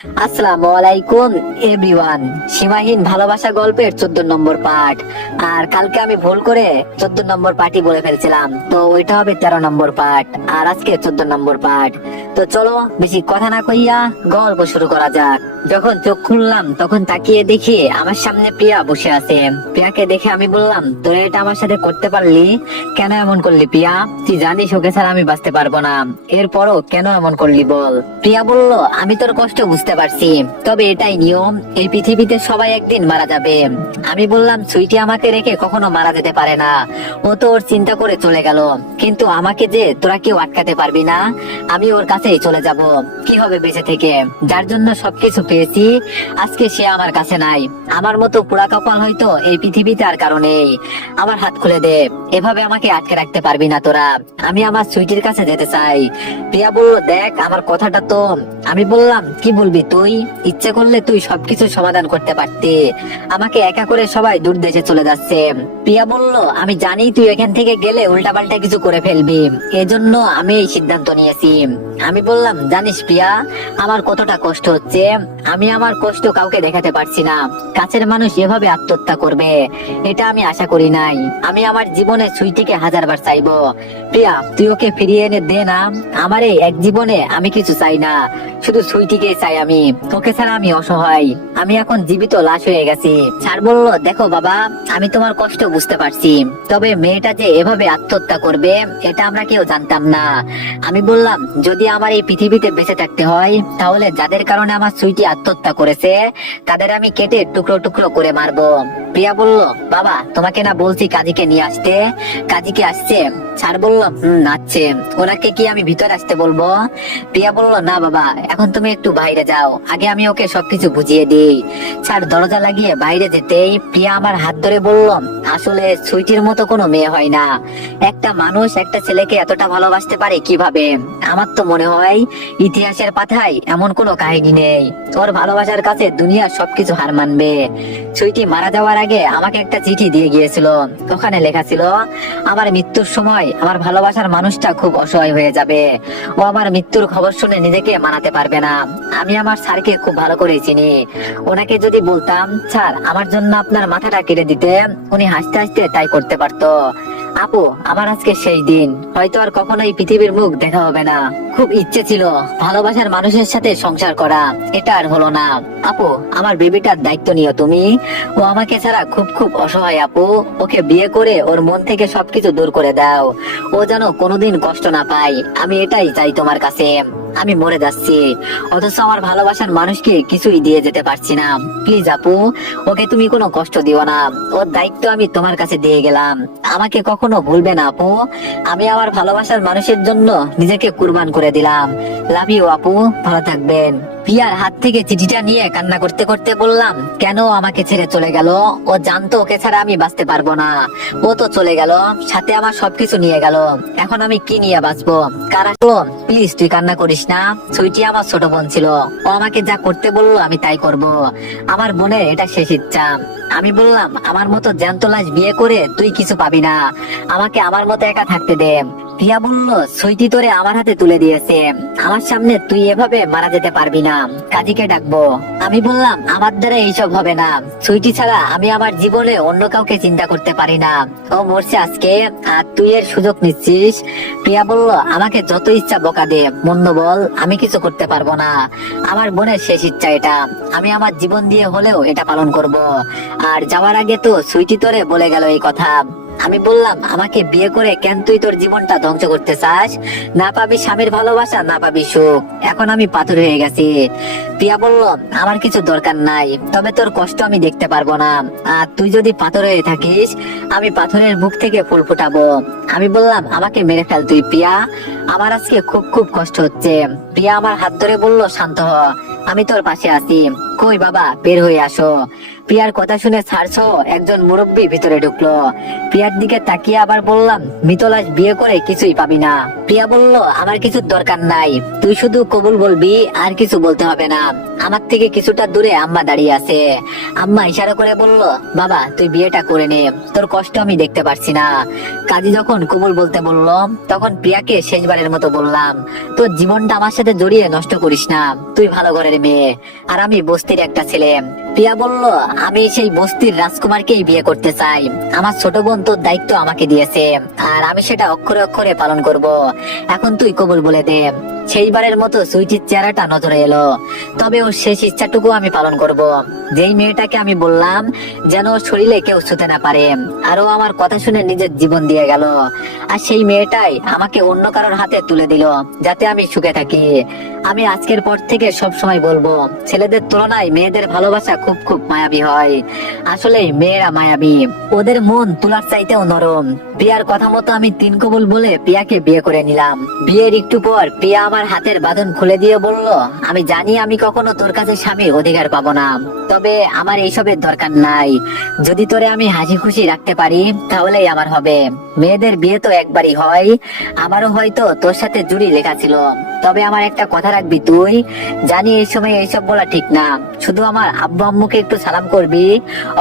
আসসালামু আলাইকুম এভরিওয়ান। সীমাহীন ভালোবাসা গল্পের 14 নম্বর পার্ট। আর কালকে আমি ভুল করে 14 নম্বর পার্টই বলে ফেলছিলাম, তো ওইটা হবে 13 নম্বর পার্ট, আর আজকে 14 নম্বর পার্ট। তো চলো বেশি কথা না কইয়া গল্প শুরু করা যাক। যখন চোখ খুললাম তখন তাকিয়ে দেখি আমার সামনে প্রিয়া বসে আছে। প্রিয়াকে দেখে আমি বললাম, তোরা এটা আমার সাথে করতে পারলি? কেন এমন করলি প্রিয়া? তুই জানিস ওকে ছাড়া আমি বাঁচতে পারবো না, এরপরও কেন এমন করলি বল? প্রিয়া বলল, আমি তোর কষ্ট বুঝতে পারছি, তবে এটাই নিয়ম, এই পৃথিবীতে সবাই একদিন মারা যাবে। আমি বললাম, সুইটি আমাকে রেখে কখনো মারা যেতে পারে না, ও তো ওর চিন্তা করে চলে গেল, কিন্তু আমাকে যে তোরা কেউ আটকাতে পারবি না, আমি ওর কাছেই চলে যাব। কি হবে বেঁচে থেকে? যার জন্য সবকিছু পেয়েছি আজকে সে আমার কাছে নাই। আমার মতো পোড়া কপাল হয়তো এই পৃথিবীতে আর কারো নেই। আমার হাত খুলে দে, এভাবে আমাকে আটকে রাখতে পারবি না তোরা। আমি আমার সুইটির কাছে যেতে চাই। প্রিয়া বলল, দেখ আমার কথাটা তো। আমি বললাম, কি বলবি তুই? ইচ্ছে করলে তুই সবকিছু সমাধান করতে পারতি, আমাকে একা করে সবাই দূর দেশে চলে যাচ্ছে। প্রিয়া বলল, আমি জানি তুই এখান থেকে গেলে উল্টাপাল্টা কিছু করে ফেলবি, এজন্য আমি এই সিদ্ধান্ত নিয়েছি। আমি বললাম, জানিস প্রিয়া, আমার কতটা কষ্ট হচ্ছে, আমি আমার কষ্ট কাউকে দেখাতে পারছি না। কাছের মানুষ এভাবে আত্মহত্যা করবে এটা আমি আশা করি নাই। আমি আমার জীবনে সুইটিকে 1000 বার চাইবো। প্রিয়া, তুই ওকে ফিরিয়ে এনে দে না। আমার এই এক জীবনে আমি কিছু চাই না, শুধু সুইটিকে চাই। আমি তোকে ছাড়া আমি অসহায়, আমি এখন জীবিত লাশ হয়ে গেছি। স্যার বলল, দেখো বাবা, আমি তোমার কষ্ট বুঝতে পারছি, তবে মেয়েটা যে এভাবে আত্মহত্যা করবে এটা আমরা কেউ জানতাম না। আমি বললাম, যদি আমার এই পৃথিবীতে বেঁচে থাকতে হয়, তাহলে যাদের কারণে আমার সুইটি আত্মহত্যা করেছে তাদের আমি কেটে টুকরো টুকরো করে মারবো। প্রিয়া বলল, বাবা তোমাকে না বলছি কাজীকে নিয়ে আসতে? কাজীকে আসছে? স্যার বলল, আসছে। ওনাকে কি আমি ভিতরে আসতে বলবো? প্রিয়া বলল, না বাবা, এখন তুমি একটু বাইরে যাও, আগে আমি ওকে সবকিছু বুঝিয়ে দিই। স্যার দরজা লাগিয়ে বাইরে যেতেই প্রিয়া আমার হাত ধরে বলল, আসলে সুইটির মতো কোনো মেয়ে হয় না। একটা মানুষ একটা ছেলেকে এতটা ভালোবাসতে পারে কিভাবে? আমার তো মনে হয় ইতিহাসের পাতায় এমন কোনো কাহিনী নেই। ওর ভালোবাসার কাছে দুনিয়া সবকিছু হার মানবে। সুইটি মারা যাওয়ার আগে আমাকে একটা চিঠি দিয়ে গিয়েছিল, ওখানে লেখা ছিল, আমার মৃত্যুর সময় আমার ভালোবাসার মানুষটা খুব অসহায় হয়ে যাবে, ও আমার মৃত্যুর খবর শুনে নিজেকে মানাতে পারবে না। আমি আমার স্যারকে খুব ভালো করে চিনি, ওনাকে যদি বলতাম, স্যার আমার জন্য আপনার মাথাটা কেটে দিতে, উনি হাসতে হাসতে তাই করতে পারতো। আপু, আমার আজকে সেই দিন, হয়তো আর কখনো এই পৃথিবীর মুখ দেখা হবে না। খুব ইচ্ছে ছিল ভালোবাসার মানুষের সাথে সংসার করা, এটা আর হলো না। আপু, আমার বেবিটার দায়িত্ব নিও তুমি, ও আমাকে ছাড়া খুব খুব অসহায় আপু, ওকে বিয়ে করে ওর মন থেকে সবকিছু দূর করে দাও, ও যেন কোনোদিন কষ্ট না পায়, আমি এটাই চাই তোমার কাছে। আমি মরে যাচ্ছি, অথচ আমার ভালোবাসার মানুষকে কিছুই দিয়ে যেতে পারছি না। প্লিজ আপু, ওকে তুমি কোনো কষ্ট দিও না, ওর দায়িত্ব আমি তোমার কাছে দিয়ে গেলাম, আমাকে কখনো ভুলবে না আপু। আমি আমার ভালোবাসার মানুষের জন্য নিজেকে কুরবান করে দিলাম। লাভ ইউ আপু, ভালো থাকবেন। প্রিয়ার হাত থেকে চিঠিটা নিয়ে কান্না করতে করতে বললাম, কেন আমাকে ছেড়ে চলে গেল? ও জানতো ওকে ছাড়া আমি বাঁচতে পারবো না, ও তো চলে গেল, সাথে আমার সবকিছু নিয়ে গেল, এখন আমি কি নিয়ে বাঁচবো? কারা? প্লিজ তুই কান্না করিস না, সুইটি আমার ছোট বোন ছিল, ও আমাকে যা করতে বললো আমি তাই করব, আমার বোনের এটা শেষ ইচ্ছা। আমি বললাম, আমার মতো জ্যান্ত লাশ বিয়ে করে তুই কিছু পাবি না, আমাকে আমার মতো একা থাকতে দে। প্রিয়া বলল, সুইটি তোরে আমার হাতে তুলে দিয়েছে, আমার সামনে তুই এভাবে মারা যেতে পারবি না, কাজীকে ডাকবো। আমি বললাম, আমার দ্বারা এইসব হবে না, সুইটি ছাড়া আমি আমার জীবনে অন্য কাউকে চিন্তা করতে পারি না, ও মরছে আজকে আর তুই এর সুযোগ নিচ্ছিস। প্রিয়া বলল, আমাকে যত ইচ্ছা বকা দে, মন্দ বল, আমি কিছু করতে পারবো না, আমার বোনের শেষ ইচ্ছা এটা, আমি আমার জীবন দিয়ে হলেও এটা পালন করব। আর যাওয়ার আগে তো সুইটি তোরে বলে গেল এই কথা। আমি বললাম, আমাকে বিয়ে করে কেন তুই তোর জীবনটা ধ্বংস করতে চাস? না পাবি স্বামীর ভালোবাসা, না পাবি সুখ, এখন আমি পাথর হয়ে গেছি। প্রিয়া বলল, আমার কিছু দরকার নাই, তবে তোর কষ্ট আমি দেখতে পারবো না, আর তুই যদি পাথর হয়ে থাকিস, আমি পাথরের মুখ থেকে ফুল ফুটাবো। আমি বললাম, আমাকে মেরে ফেল তুই প্রিয়া, আমার আজকে খুব খুব কষ্ট হচ্ছে। প্রিয়া আমার হাত ধরে বলল, শান্ত হ, আমি তোর পাশে আছি। কই বাবা, বের হয়ে আসো। প্রিয়ার কথা শুনে ছাড়ছো, একজন মুরব্বী ভিতরে ঢুকলো। প্রিয়ার দিকে তাকিয়ে আবার বললাম, মৃতলাশ বিয়ে করে কিছুই পাবি না। প্রিয়া বলল, আমার কিছুর দরকার নাই, তুই শুধু কবুল বলবি, আর কিছু বলতে হবে না। আমার থেকে কিছুটা দূরে আম্মা দাঁড়িয়ে আছে। আম্মা ইশারা করে বলল, বাবা তুই বিয়েটা করে নে, তোর কষ্ট আমি দেখতে পারছি না। কাজী যখন কবুল বলতে বলল, তখন প্রিয়াকে শেষবার শেষবারের মতো বললাম, তোর জীবনটা আমার সাথে জড়িয়ে নষ্ট করিস না। তুই ভালো ঘরের মেয়ে, আর আমি বস্তির একটা ছেলে। প্রিয়া বলল, আমি সেই বস্তির রাজকুমারকেই বিয়ে করতে চাই। আমার ছোট বোন তোর দায়িত্ব আমাকে দিয়েছে, আর আমি সেটা অক্ষরে অক্ষরে পালন করব। এখন তুই কবুল বলে দে। সেইবারের মতো সুইটির চেহারাটা নজরে এলো, তবে ওর শেষ ইচ্ছাটুকু আমি পালন করব। যেই মেয়েটাকে আমি বললাম যেন ওর শরীরে কেউ ছুতে না পারে, আর ও আমার কথা শুনে নিজের জীবন দিয়ে গেল। আর সেই মেয়েটাই আমাকে অন্য কারোর হাতে তুলে দিল যাতে আমি সুখে থাকি। আমি আজকের পর থেকে সব সময় বলবো, ছেলেদের তুলনায় মেয়েদের ভালোবাসা খুব খুব মায়াবী হয়। আসলে মেয়েরা মায়াবী, ওদের মন তুলার চাইতেও নরম। প্রিয়ার কথা মতো আমি 3 কবুল বলে প্রিয়াকে বিয়ে করে নিলাম। বিয়ের একটু পর প্রিয়া আমার হাতের বাঁধন খুলে দিয়ে বলল, আমি জানি আমি কখনো তোর কাছে স্বামীর অধিকার পাবো না, তবে আমার এইসবের দরকার নাই। যদি তোরে আমি হাসি খুশি রাখতে পারি তাহলেই আমার হবে। মেয়েদের বিয়ে তো একবারই হয়, আমারও হয়তো তোর সাথে জুড়ি লেখা ছিল। তবে আমার একটা কথা রাখবি তুই, জানি এই সময় এইসব বলা ঠিক না, শুধু আমার আব্বু আম্মুকে একটু সালাম করবি।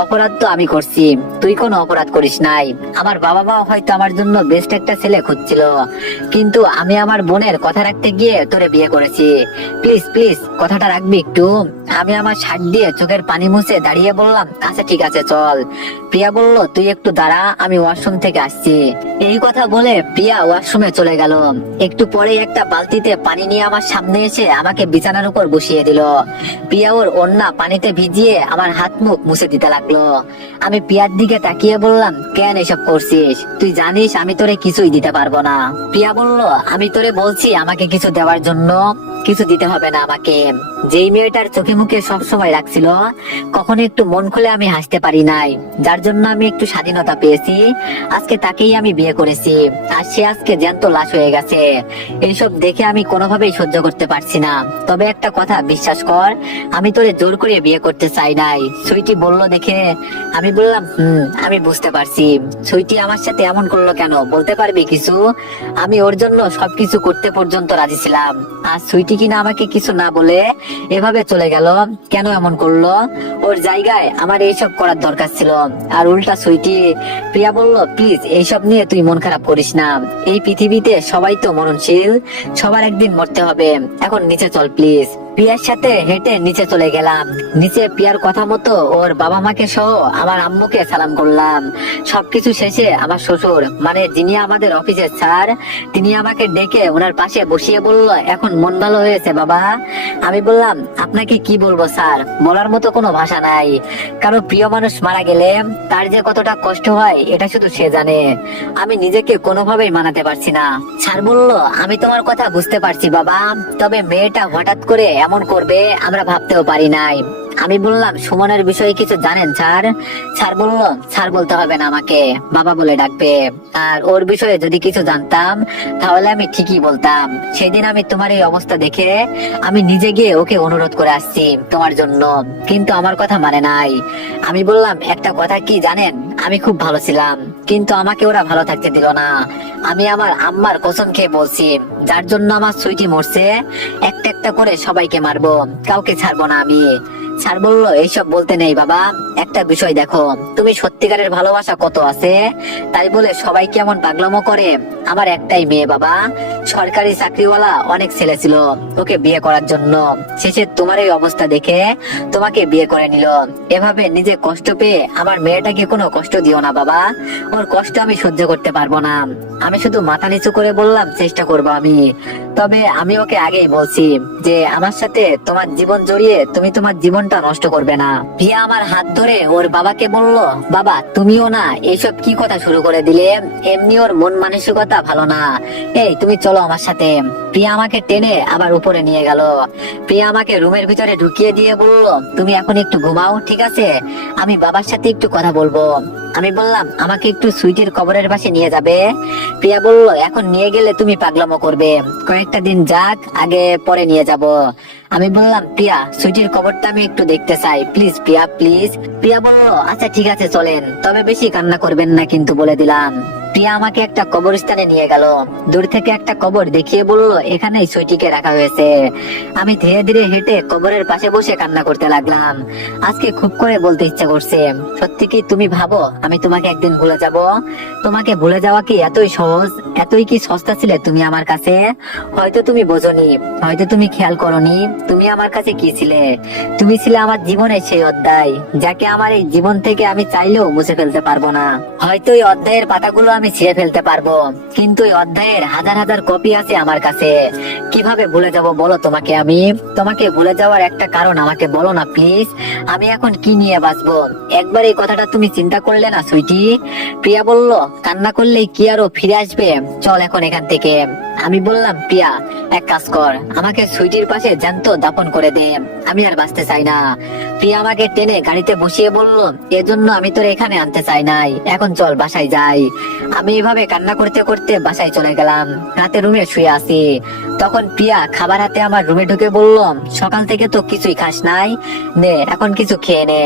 অপরাধ তো আমি করছি, তুই কোনো অপরাধ করিস নাই। আমার বাবা মা হয়তো আমার জন্য বেস্ট একটা ছেলে খুঁজছিল, কিন্তু আমি আমার বোনের কথা রাখতে গিয়ে তোরে বিয়ে করেছি। প্লিজ প্লিজ কথাটা রাখবি একটু। আমি আমার শার্ট দিয়ে চোখের পানি মুছে দাঁড়িয়ে বললাম, আচ্ছা ঠিক আছে চল। প্রিয়া বলল, তুই একটু দাঁড়া, আমি ওয়াশরুম থেকে আসছি। এই কথা বলে প্রিয়া ওয়াশরুমে চলে গেল। একটু পরে একটা বালতিতে পানি নিয়ে আমার সামনে এসে আমাকে বিছানার উপর বসিয়ে দিল। প্রিয়া ওর ওড়না পানিতে ভিজিয়ে আমার হাত মুখ মুছে দিতে লাগলো। আমি প্রিয়ার দিকে তাকিয়ে বললাম, কেন এসব করছিস? তুই জানিস আমি তোরে কিছুই দিতে পারবো না। প্রিয়া বলল, আমি তোরে বলছি আমাকে কিছু দেওয়ার জন্য, কিছু দিতে হবে না আমাকে। যেই মেয়েটার চোখে মুখে সবসময় রাখছিল, কখনো একটু মন খুলে আমি হাসতে পারি নাই, যার জন্য আমি একটু স্বাধীনতা পেয়েছি, আজকে তাকেই আমি বিয়ে করেছি, আর সে আজকে জ্যান্ত লাশ হয়ে গেছে। এইসব দেখে আমি কোনোভাবেই সহ্য করতে পারছি না। তবে একটা কথা বিশ্বাস কর, আমি তোরে জোর করে বিয়ে করতে চাই নাই। সুইটি বলল দেখে আমি বললাম, আমি বুঝতে পারছি। সুইটি আমার সাথে এমন করলো কেন, বলতে পারবি কিছু? আমি ওর জন্য সবকিছু করতে পর্যন্ত রাজি ছিলাম, আর সুইটি কিনা আমাকে কিছু না বলে এভাবে চলে গেল। কেন এমন করলো? ওর জায়গায় আমার এইসব করার দরকার ছিল, আর উল্টা সুইটি। প্রিয়া বলল, প্লিজ এইসব নিয়ে তুই মন খারাপ করিস না। এই পৃথিবীতে সবাই তো মরণশীল, সবার একদিন মরতে হবে। এখন নিচে চল প্লিজ। প্রিয়ার সাথে হেঁটে নিচে চলে গেলাম। নিচে প্রিয়ার কথা মতো ওর বাবা মাকে সহ আমার আম্মুকে সালাম করলাম। সবকিছু শেষে আমার শ্বশুর, মানে যিনি আমাদের অফিসের স্যার, তিনি আমাকে ডেকে ওনার পাশে বসিয়ে বলল, এখন মন ভালো হয়েছে বাবা? আমি বললাম, আপনাকে কি বলবো স্যার, বলার মতো কোনো ভাষা নাই। কারো প্রিয় মানুষ মারা গেলে তার যে কতটা কষ্ট হয় এটা শুধু সে জানে। আমি নিজেকে কোনোভাবেই মানাতে পারছি না। স্যার বলল, আমি তোমার কথা বুঝতে পারছি বাবা, তবে মেয়েটা হঠাৎ করে এমন করবে আমরা ভাবতেও পারি নাই। আমি বললাম, সুমনের বিষয়ে কিছু জানেন স্যার? স্যার বলল, স্যার বলতে হবে না, আমাকে বাবা বলে ডাকবে। আর ওর বিষয়ে যদি কিছু জানতাম তাহলে আমি ঠিকই বলতাম। সেদিন আমি তোমার এই অবস্থা দেখে আমি নিজে গিয়ে ওকে অনুরোধ করে আসছি তোমার জন্য, কিন্তু আমার কথা মানে নাই। আমি বললাম, একটা কথা কি জানেন, আমি খুব ভালো ছিলাম, কিন্তু আমাকে ওরা ভালো থাকতে দিল না। আমি আমার আম্মার কসম খেয়ে বলছি, যার জন্য আমার সুইটি মরছে, একটা একটা করে সবাইকে মারবো, কাউকে ছাড়বো না আমি। স্যার বলল, এইসব বলতে নেই বাবা, একটা বিষয় দেখো, তুমি সত্যিকারের ভালোবাসা কত আছে, তাই বলে সবাই কেমন পাগলামো করে। আমার একটাই মেয়ে বাবা, সরকারি চাকরিওয়ালা অনেক ছেলে ছিল ওকে বিয়ে করার জন্য, শেষে তোমার এই অবস্থা দেখে তোমাকে বিয়ে করে নিল। এভাবে নিজে কষ্ট পেয়ে আমার মেয়েটাকে কোনো কষ্ট দিও না বাবা, ওর কষ্ট আমি সহ্য করতে পারবো না। আমি শুধু মাথা নিচু করে বললাম, চেষ্টা করবো আমি। তবে আমি ওকে আগেই বলছি যে আমার সাথে তোমার জীবন জড়িয়ে তুমি তোমার জীবনটা নষ্ট করবে না। প্রিয়া আমার হাত ধরে ওর বাবাকে বলল, বাবা তুমিও না এইসব কি কথা শুরু করে দিলে, এমনি ওর মন মানসিকতা ভালো না, এই তুমি চলো আমার সাথে। প্রিয়া আমাকে টেনে আবার উপরে নিয়ে গেল। প্রিয়া আমাকে রুমের ভিতরে ঢুকিয়ে দিয়ে বলল, তুমি এখন একটু ঘুমাও, ঠিক আছে, আমি বাবার সাথে একটু কথা বলবো। আমি বললাম, আমাকে একটু সুইটির কবরের পাশে নিয়ে যাবে? প্রিয়া বলল, এখন নিয়ে গেলে তুমি পাগলামো করবে, কয়েকটা দিন যাক, আগে পরে নিয়ে যাব। আমি বললাম, প্রিয়া সুইটির কবরটা আমি একটু দেখতে চাই, প্লিজ প্রিয়া প্লিজ। প্রিয়া বলল, আচ্ছা ঠিক আছে চলেন, তবে বেশি কান্না করবেন না কিন্তু বলে দিলাম। প্রিয়া আমাকে একটা কবরস্থানে নিয়ে গেল। দূর থেকে একটা কবর দেখিয়ে বলল এখানেই সুইটিকে রাখা হয়েছে। আমি ধীরে ধীরে হেঁটে কবরের পাশে বসে কান্না করতে লাগলাম। আজকে খুব করে বলতে ইচ্ছা করছে, সত্যি কি তুমি ভাবো আমি তোমাকে একদিন ভুলে যাব? তোমাকে ভুলে যাওয়া কি এতই সহজ? এতই কি সস্তা ছিলে তুমি আমার কাছে? হয়তো তুমি বোঝোনি, হয়তো তুমি খেয়াল করোনি, তুমি আমার কাছে কি ছিলে? তুমি ছিলে আমার জীবনের সেই অধ্যায়, যাকে আমার এই জীবন থেকে আমি চাইলেও মুছে ফেলতে পারবো না। হয়তো এই অধ্যায়ের পাতাগুলো আমি ছিঁড়ে ফেলতে পারবো, কিন্তু এই অধ্যায়ের হাজার হাজার কপি আছে আমার কাছে। কিভাবে ভুলে যাব বলো তোমাকে আমি? তোমাকে ভুলে যাওয়ার একটা কারণ আমাকে বলো না প্লিজ। আমি এখন কি নিয়ে বাঁচবো? একবার এই কথাটা তুমি চিন্তা করলে না সুইটি? প্রিয়া বলল, কান্না করলেই কি আরো ফিরে আসবে? চল এখন এখান থেকে। আমি বললাম, প্রিয়া এক কাজ কর, আমাকে সুইটির পাশে জ্যান্ত দাপন করে দে, আমি আর বাঁচতে চাই না। প্রিয়া আমাকে টেনে গাড়িতে বসিয়ে বলল, এজন্য আমি তোর এখানে আনতে চাই নাই, এখন চল বাসায় যাই। আমি এভাবে কান্না করতে করতে বাসায় চলে গেলাম। রাতে রুমে শুয়ে আছি, তখন প্রিয়া খাবার হাতে আমার রুমে ঢুকে বলল, সকাল থেকে তো কিছুই খাস নাই, নে এখন কিছু খেয়ে নে।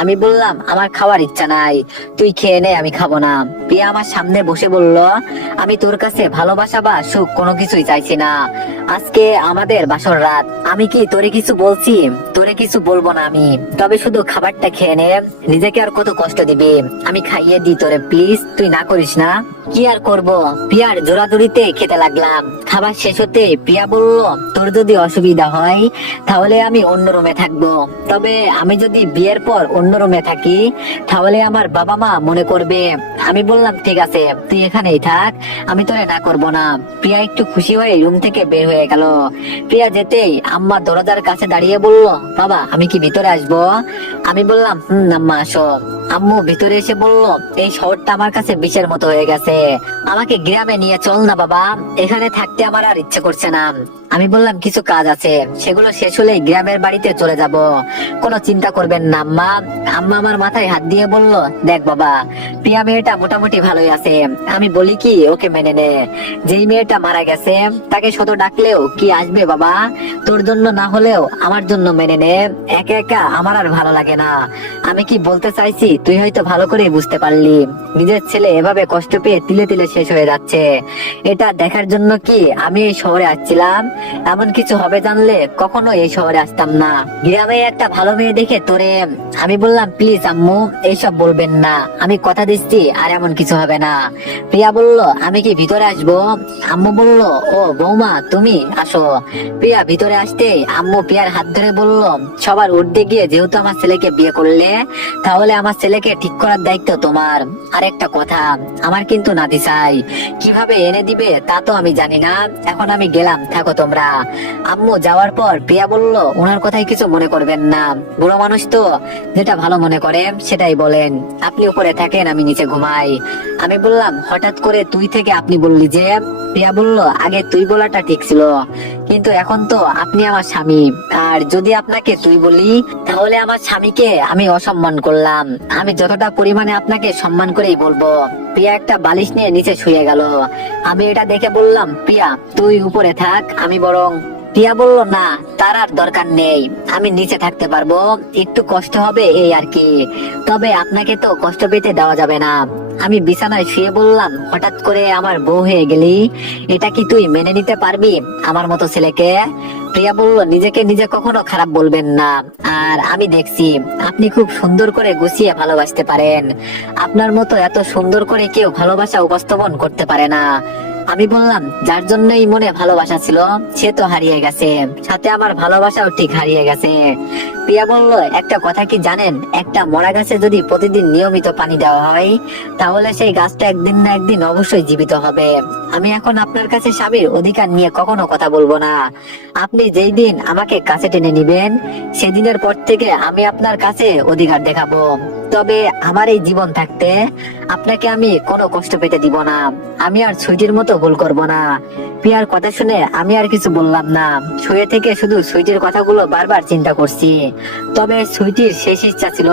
আমি বললাম, আমার খাওয়ার ইচ্ছা নাই, তুই খেয়ে নে, আমি খাবো না। প্রিয়া আমার সামনে বসে বলল, আমি তোর কাছে ভালোবাসা বা সুখ কোনো কিছুই চাইছি না। আজকে আমাদের বাসর রাত, আমি কি তোরে কিছু বলছি? তোরে কিছু বলবো না আমি, তবে শুধু খাবারটা খেয়ে নে। নিজেকে আর কত কষ্ট দিবি, আমি খাইয়ে দিই তোরে, প্লিজ তুই না করিস না। কি আর করব, প্রিয়ার জোরাজুরিতে খেতে লাগলাম। খাবার শেষ হতে প্রিয়া বলল, তোর যদি অসুবিধা হয় তাহলে আমি অন্য রুমে থাকবো, তবে আমি যদি বিয়ের পর অন্য রুমে থাকি তাহলে আমার বাবা মা মনে করবে। আমি বললাম, ঠিক আছে তুই এখানেই থাক, আমি তোরে না করব না। প্রিয়া একটু খুশি হয়ে রুম থেকে বের হয়ে গেল। প্রিয়া যেতেই আম্মা দরজার কাছে দাঁড়িয়ে বলল, বাবা আমি কি ভিতরে আসবো? আমি বললাম, আম্মা আসো। আম্মু ভিতরে এসে বলল, এই শহরটা আমার কাছে বিষের মতো হয়ে গেছে, আমাকে গ্রামে নিয়ে চল না বাবা, এখানে থাকতে আমার আর ইচ্ছে করছে না। আমি বললাম, কিছু কাজ আছে, সেগুলো শেষ হলেই গ্রামের বাড়িতে চলে যাব, কোনো চিন্তা করবেন না আম্মা। আম্মা আমার মাথায় হাত দিয়ে বলল, দেখ বাবা, প্রিয়া মেয়েটা মোটামুটি ভালোই আছে, আমি বলি কি ওকে মেনে নে। যেই মেয়েটা মারা গেছে তাকে শত ডাকলেও কি আসবে বাবা? তোর জন্য না হলেও আমার জন্য মেনে নে, একা একা আমার আর ভালো লাগে না। আমি কি বলতে চাইছি তুই হয়তো ভালো করে বুঝতে পারলি। নিজের ছেলে এভাবে কষ্ট পেয়ে তিলে তিলে শেষ হয়ে যাচ্ছে, এটা দেখার জন্য কি আমি এই শহরে আসছিলাম? এমন কিছু হবে জানলে কখনো এই শহরে আসতাম না। গ্রামে একটা ভালো মেয়ে দেখে তোরে। আমি বললাম, প্লিজ আম্মু এইসব বলবেন না, আমি কথা দিচ্ছি আর এমন কিছু হবে না। প্রিয়া বলল, আমি কি ভিতরে আসবো? আম্মু বলল, ও বৌমা তুমি আসো। প্রিয়া ভিতরে আসতে আম্মু প্রিয়ার হাত ধরে বলল, সবার উঠতে গিয়ে যেহেতু আমার ছেলেকে বিয়ে করলে, তাহলে আমার ছেলেকে ঠিক করার দায়িত্ব তোমার। আর একটা কথা, আমার কিন্তু নাতি চাই, কিভাবে এনে দিবে তা তো আমি জানি না, এখন আমি গেলাম, থাকো তোমরা। আম্মু যাওয়ার পর প্রিয়া বলল, ওনার কথাই কিছু মনে করবেন না, বুড়ো মানুষ তো, যেটা ভালো মনে করে সেটাই বলেন, আপনি উপরে থাকেন আমি নিচে ঘুমাই। আমি বললাম, হঠাৎ করে তুই থেকে আপনি বললি যে? প্রিয়া বলল, আগে তুই বলাটা ঠিক ছিল, কিন্তু এখন তো আপনি আমার স্বামী, আর যদি আপনাকে তুই বলি তাহলে আমার স্বামীকে আমি অসম্মান করলাম। আমি যতটা পরিমাণে আপনাকে সম্মান করেই বলবো। প্রিয়া একটা বালিশ নিয়ে নিচে শুয়ে গেল। আমি এটা দেখে বললাম, প্রিয়া তুই উপরে থাক, আমি বরং। প্রিয়া বলল, না তার আর দরকার নেই, আমি নিচে থাকতে পারবো, একটু কষ্ট হবে এই আর কি, তবে আপনাকে তো কষ্ট পেতে দেওয়া যাবে না। আমি বিছানায় শুয়ে বললাম, হঠাৎ করে আমার বউ হয়ে গেলি, এটা কি তুই মেনে নিতে পারবি আমার মতো ছেলেকে? প্রিয়া বলল, নিজেকে নিজে কখনো খারাপ বলবেন না, আর আমি দেখছি আপনি খুব সুন্দর করে গুছিয়ে ভালোবাসতে পারেন, আপনার মতো এত সুন্দর করে কেউ ভালোবাসা উপস্থাপন করতে পারে না। আমি বললাম, যার জন্যই মনে ভালোবাসা ছিল সে তো হারিয়ে গেছে, সাথে আমার ভালোবাসাও ঠিক হারিয়ে গেছে। প্রিয়া বলল, একটা কথা কি জানেন, একটা মরা গাছে যদি প্রতিদিন নিয়মিত পানি দেওয়া হয় তাহলে সেই গাছটা একদিন না একদিন অবশ্যই জীবিত হবে। আমি এখন আপনার কাছে স্বামীর অধিকার নিয়ে কখনো কথা বলবো না। আপনি যেই দিন আমাকে কাছে টেনে নিবেন সেদিনের পর থেকে আমি আপনার কাছে অধিকার দেখাবো, তবে আমার এই জীবন থাকতে আপনাকে আমি কোনো কষ্ট পেতে দিব না, আমি আর সুইটির মতো ভুল করব না। প্রিয়ার কথা শুনে আমি আর কিছু বললাম না, শুয়ে থেকে শুধু সুইটির কথাগুলো বারবার চিন্তা করছি। তবে সুইটির শেষ ইচ্ছা ছিল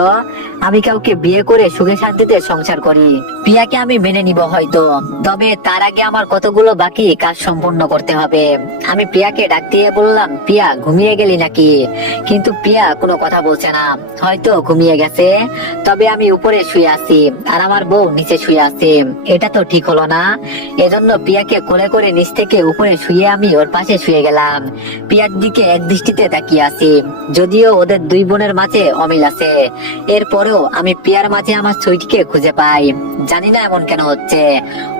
আমি কাউকে বিয়ে করে সুখে শান্তিতে সংসার করি। প্রিয়াকে আমি মেনে নিব হয়তো, তবে তার আগে আমার কতগুলো বাকি কাজ সম্পূর্ণ করতে হবে। আমি প্রিয়াকে ডাক দিয়ে বললাম, প্রিয়া ঘুমিয়ে গেলি নাকি? কিন্তু প্রিয়া কোনো কথা বলছে না, হয়তো ঘুমিয়ে গেছে। তবে আমি উপরে শুয়ে আছি আর আমার বউ নিচে শুয়ে আছে, এটা তো ঠিক হলো না। এজন্য প্রিয়াকে কোলে করে নিচ থেকে উপরে শুয়ে আমি ওর পাশে শুয়ে গেলাম। প্রিয়ার দিকে এক দৃষ্টিতে তাকিয়ে আছি, যদিও ওদের দুই বোনের মাঝে অমিল আছে। এরপরেও আমি প্রিয়ার মাঝে আমার সুইটিকে খুঁজে পাই। জানি না এমন কেন হচ্ছে,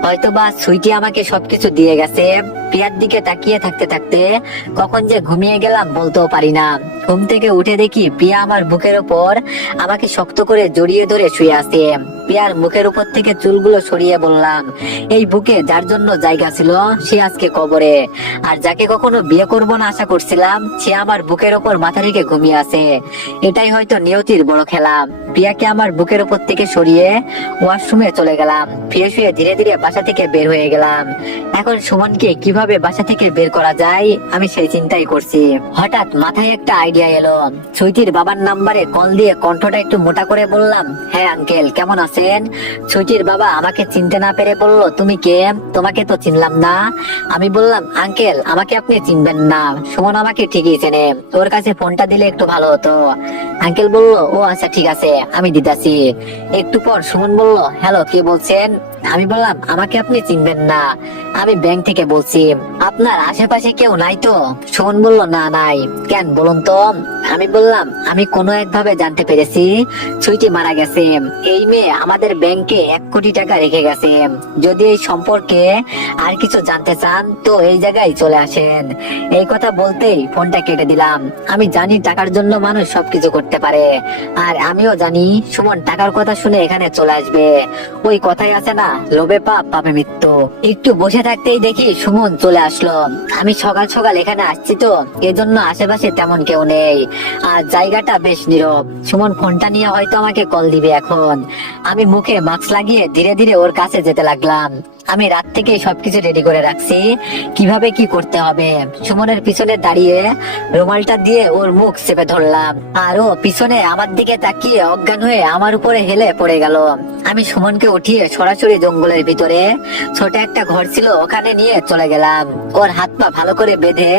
হয়তোবা সুইটি আমাকে সবকিছু দিয়ে গেছে। প্রিয়ার দিকে তাকিয়ে থাকতে থাকতে কখন যে ঘুমিয়ে গেলাম বলতেও পারি না। ঘুম থেকে উঠে দেখি প্রিয়া আমার বুকের উপর আমাকে শক্ত করে জড়িয়ে ধরে শুয়ে আছে। প্রিয়ার মুখের উপর থেকে চুলগুলো সরিয়ে বললাম, এই বুকে যার জন্য জায়গা ছিল সে আজকে কবরে, আর যাকে কখনো বিয়ে করব না আশা করছিলাম সে আমার বুকের উপর মাথা রেখে ঘুমিয়ে আছে। এটাই হয়তো নিয়তির বড় খেলা। প্রিয়াকে আমার বুকের উপর থেকে সরিয়ে ওয়াশরুমে চলে গেলাম। ফ্রেশ হয়ে ধীরে ধীরে বাসা থেকে বের হয়ে গেলাম। এখন সুমনকে কিভাবে বাসা থেকে বের করা যায় আমি সেই চিন্তাই করছি। হঠাৎ মাথায় একটা আইডিয়া এলো। সুইটির বাবার নাম্বারে কল দিয়ে কণ্ঠটা একটু মোটা করে বললাম, হ্যাঁ আঙ্কেল, কেমন আছেন? সুইটির বাবা আমাকে চিনতে না পেরে বলল, তুমি কে? তোমাকে তো চিনলাম না। আমি বললাম, আঙ্কেল আমাকে আপনি চিনবেন না, সুমন আমাকে ঠিকই চেনে, ওর কাছে ফোনটা দিলে একটু ভালো হতো। আঙ্কেল বলল, ও আচ্ছা ঠিক আছে, আমি দিতাছি। একটু পর সুমন বলল, হ্যালো, কে বলছেন? আমি বললাম, আমাকে আপনি চিনবেন না, আমি ব্যাংক থেকে বলছি, আপনার আশেপাশে কেউ নাই তো? সুমন বলল, না নাই। কেন বলুন তো? আমি বললাম, আমি কোনো একভাবে জানতে পেরেছি সুইটি মারা গেছে। এই মেয়ে আমাদের ব্যাংকে 1 কোটি টাকা রেখে গেছে। যদি এই সম্পর্কে আর কিছু জানতে চান তো এই জায়গায় চলে আসেন। এই কথা বলতেই ফোনটা কেটে দিলাম। আমি জানি টাকার জন্য মানুষ সবকিছু করতে পারে, আর আমিও জানি সুমন টাকার কথা শুনে এখানে চলে আসবে। ওই কথাই আছে না, লোভে পাপ, পাপে মৃত্যু। একটু বসে থাকতেই দেখি সুমন চলে আসলো। আমি সকাল সকাল এখানে আসছি তো এজন্য আশেপাশে তেমন কেউ নেই, আর জায়গাটা বেশ নীরব। সুমন ফোনটা নিয়ে হয়তো আমাকে কল দিবে এখন। আমি মুখে মাস্ক লাগিয়ে ধীরে ধীরে ওর কাছে যেতে লাগলাম। আমি রাত থেকে সবকিছু রেডি করে রাখছি, কিভাবে কি করতে হবে। সুমনের পিছনে দাঁড়িয়ে রুমালটা দিয়ে ওর মুখ চেপে ধরলাম, আর ও পিছনে আমার দিকে তাকিয়ে অজ্ঞান হয়ে আমার উপরে হেলে পড়ে গেল। আমি সুমনকে উঠিয়ে সরাসরি জঙ্গলের ভিতরে ছোট একটা ঘর ছিল ওখানে নিয়ে চলে গেলাম। ওর হাত পা ভালো করে বেঁধে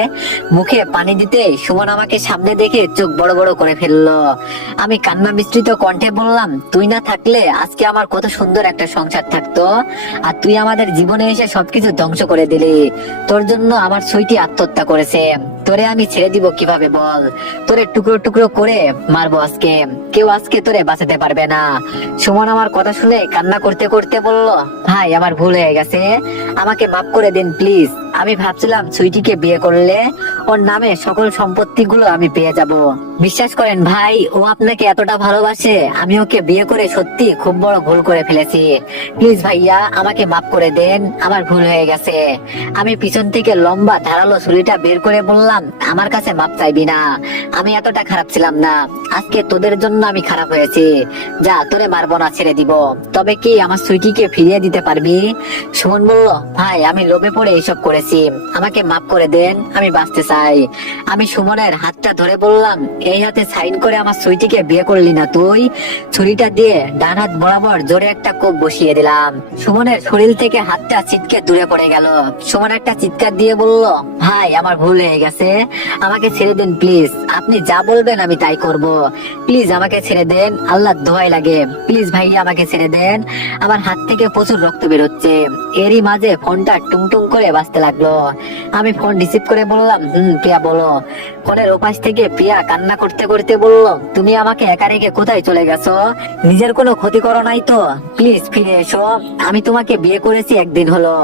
মুখে পানি দিতে সুমন আমাকে সামনে দেখে চোখ বড় বড় করে ফেললো। আমি কান্না মিশ্রিত কণ্ঠে বললাম, তুই না থাকলে আজকে আমার কত সুন্দর একটা সংসার থাকতো, আর তুই আমাদের জীবনে এসে সবকিছু ধ্বংস করে দিলি। তোর জন্য আমার সুইটি আত্মহত্যা করেছে, তোরে আমি ছেড়ে দিব কিভাবে বল? তোরে টুকরো টুকরো করে মারবো আজকে, কেউ আজকে তোরে বাঁচাতে পারবে না। সুমন আমার কথা শুনে কান্না করতে করতে বলল, ভাই আমার ভুল হয়ে গেছে, আমাকে মাফ করে দিন প্লিজ। আমি ভাবছিলাম সুইটিকে বিয়ে করলে ওর নামে সকল সম্পত্তি গুলো আমি পেয়ে যাব। বিশ্বাস করেন ভাই, ও আপনাকে এতটা ভালোবাসে, আমি ওকে বিয়ে করে সত্যি খুব বড় ভুল করে ফেলেছি। প্লিজ ভাইয়া আমাকে মাফ করে দেন, আমার ভুল হয়ে গেছে। আমি পিছন থেকে লম্বা ধারালো ছুরিটা বের করে বললাম, আমার কাছে মাপ চাইবি না, আমি এতটা খারাপ ছিলাম না, আজকে তোদের জন্য আমি খারাপ হয়েছি। যা, তোরে মারবো না, ছেড়ে দিব। তবে কি আমার সুইটিকে ফিরিয়ে দিতে পারবি? সুমন বলল, ভাই আমি লোভে পড়ে এইসব করেছি, আমাকে মাফ করে দেন, আমি বাঁচতে চাই। আমি সুমনের হাতটা ধরে বললাম, এই হাতে সাইন করে আমার সুইটিকে বিয়ে করলি না তুই? ছুরিটা দিয়ে ডান হাত বরাবর জোরে একটা কোপ বসিয়ে দিলাম। সুমনের শরীর থেকে হাতটা ছিটকে দূরে পড়ে গেল। সুমন একটা চিৎকার দিয়ে বলল, ভাই আমার ভুল হয়ে গেছে, আমাকে ছেড়ে দেন প্লিজ, আপনি যা বলবেন আমি তাই করব, প্লিজ আমাকে ছেড়ে দেন, আল্লাহর দোহাই লাগে, প্লিজ ভাই আমাকে ছেড়ে দেন। আমার হাত থেকে প্রচুর রক্ত বেরোচ্ছে। এরই মাঝে ফোনটা টুংটুং করে বাজতে লাগলো। আমি ফোন রিসিভ করে বললাম, প্রিয়া বলো। ফোনের ওপাশ থেকে প্রিয়া কান্না করতে করতে বলল, তুমি আমাকে একা রেখে কোথায় চলে গেছো? নিজের কোনো ক্ষতি করো নাই তো? প্লিজ ফিরে এসো, আমি তোমাকে বিয়ে করেছি একদিন হলো,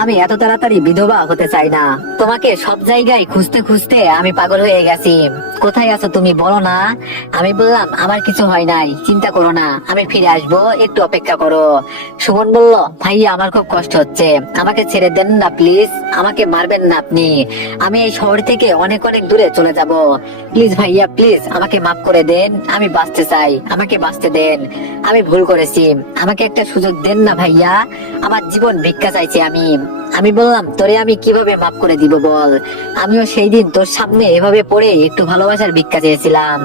আমি এত তাড়াতাড়ি বিধবা হতে চাই না। তোমাকে সব জায়গায় খুঁজতে খুঁজতে আমি পাগল হয়ে গেছি, কোথায় আছো তুমি বলো না? আমি বললাম, আমার কিছু হয় নাই, চিন্তা করো না, আমি ফিরে আসবো, একটু অপেক্ষা করো। সুমন বলল, ভাইয়া আমার খুব কষ্ট হচ্ছে, আমাকে ছেড়ে দেন না প্লিজ, আমাকে মারবেন না আপনি, আমি এই শহর থেকে অনেক অনেক দূরে চলে যাব, প্লিজ ভাইয়া প্লিজ আমাকে মাফ করে দেন, আমি বাঁচতে চাই, আমাকে বাঁচতে দেন, আমি ভুল করেছি, আমাকে একটা সুযোগ দেন না ভাইয়া, আমার জীবন ভিক্ষা চাইছি আমি। আমি বললাম, তোরে আমি কিভাবে মাফ করে দিব বল? আমিও সেই দিন তোর সামনে এভাবে পড়ে একটু ভালোবাসার ভিক্ষা চেয়েছিলাম,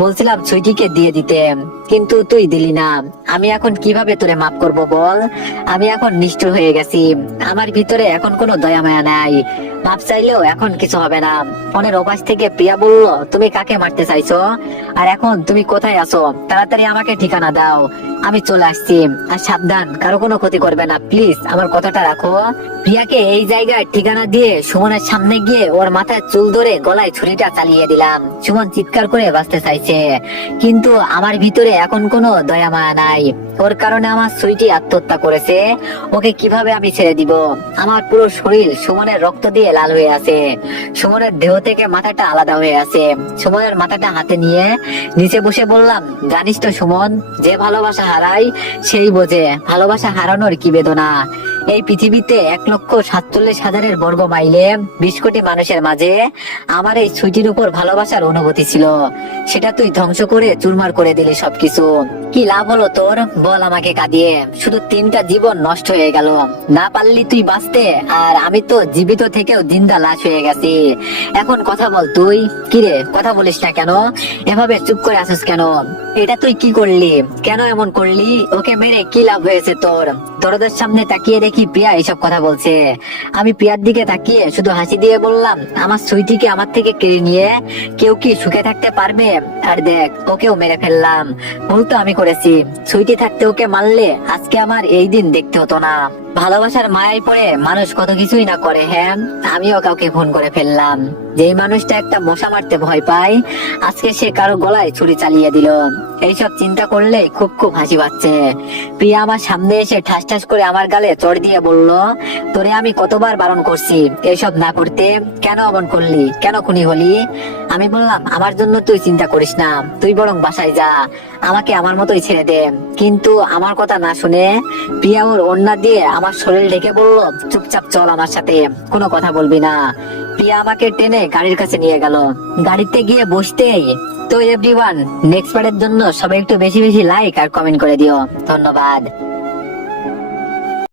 বলছিলাম সুইটিকে দিয়ে দিতে, কিন্তু তুই দিলি না। আমি এখন কিভাবে তোরে মাফ করব বল? আমি এখন নিষ্ঠুর হয়ে গেছি, আমার ভিতরে এখন কোনো দয়া মায়া নাই, মাপ চাইলেও এখন কিছু হবে না। ফোনের ওপাশ থেকে প্রিয়া বলল, তুমি কাকে মারতে চাইছো, আর এখন তুমি কোথায় আছো? তাড়াতাড়ি আমাকে ঠিকানা দাও, আমি চলে আসছি। আর সাবধান, কারো কোনো ক্ষতি করবে না, প্লিজ আমার কথাটা রাখো। প্রিয়াকে এই জায়গায় ঠিকানা দিয়ে সুমনের সামনে গিয়ে ওর মাথায় চুল ধরে গলায় ছুরিটা চালিয়ে দিলাম। সুমন চিৎকার করে বাঁচতে চাইছে, কিন্তু আমার ভিতরে এখন কোনো দয়া মায়া নাই। ওর কারণে আমার সুইটি আত্মহত্যা করেছে, ওকে কিভাবে আমি ছেড়ে দিব? আমার পুরো শরীর সুমনের রক্ত দিয়ে লাল হয়ে আছে। সুমনের দেহ থেকে মাথাটা আলাদা হয়ে আছে। সুমনের মাথাটা হাতে নিয়ে নিচে বসে বললাম, জানিস তো সুমন, যে ভালোবাসা হারায় সেই বোঝে ভালোবাসা হারানোর কি বেদনা। এই পৃথিবীতে 1,47,000 বর্গ মাইলে 20 কোটি মানুষের মাঝে আমার এই সুইটির উপর ভালোবাসার অনুভূতি ছিল, সেটা তুই ধ্বংস করে চুরমার করে দিলি সবকিছু। কি লাভ হলো তোর, বল আমাকে কাঁদিয়ে? শুধু 3টা জীবন নষ্ট হয়ে গেল। না পারলি তুই বাঁচতে, আর আমি তো জীবিত থেকেও জিন্দা লাশ হয়ে গেছি। এখন কথা বল তুই। কিরে, কথা বলিস না কেন? এভাবে চুপ করে আসিস কেন? এটা তুই কি করলি? কেন এমন করলি? ওকে মেরে কি লাভ হয়েছে তোর? দরজার সামনে তাকিয়ে দেখি প্রিয়া এইসব কথা বলছে। আমি প্রিয়ার দিকে তাকিয়ে শুধু হাসি দিয়ে বললাম, আমার সুইটিকে আমার থেকে কেড়ে নিয়ে কেউ কি সুখে থাকতে পারবে? আর দেখ, ওকেও মেরে ফেললাম। ভুল তো আমি করেছি। সুইটি থাকতে ওকে মারলে আজকে আমার এই দিন দেখতে হতো না। ভালোবাসার মায়ায় পড়ে মানুষ কত কিছুই না করে। হ্যাঁ, আমিও কাউকে ফোন করে ফেললাম। যেই মানুষটা একটা মশা মারতে ভয় পায়, আজকে সে কারো গলায় ছুরি চালিয়ে দিল। এইসব চিন্তা করলে খুব খুব হাসি পাচ্ছে। প্রিয়া আমার সামনে এসে ঠাস ঠাস করে আমার গালে চড় দিয়ে বলল, তোরে আমি কতবার বারণ করছি এইসব না করতে, কেন অমন করলি? কেন খুনি হলি? আমি বললাম, আমার জন্য তুই চিন্তা করিস না, তুই বরং বাসায় যা, আমাকে আমার মতোই ছেড়ে দে। কিন্তু আমার কথা না শুনে প্রিয়া ওর ওড়না দিয়ে আমার শরীর ঢেকে বলল, চুপচাপ চল আমার সাথে, কোনো কথা বলবি না। প্রিয়া আমাকে টেনে গাড়ির কাছে নিয়ে গেল। গাড়িতে গিয়ে বসতেই, তো এভরিওয়ান, নেক্সট পার্টের জন্য সবাই একটু বেশি বেশি লাইক আর কমেন্ট করে দিও। ধন্যবাদ।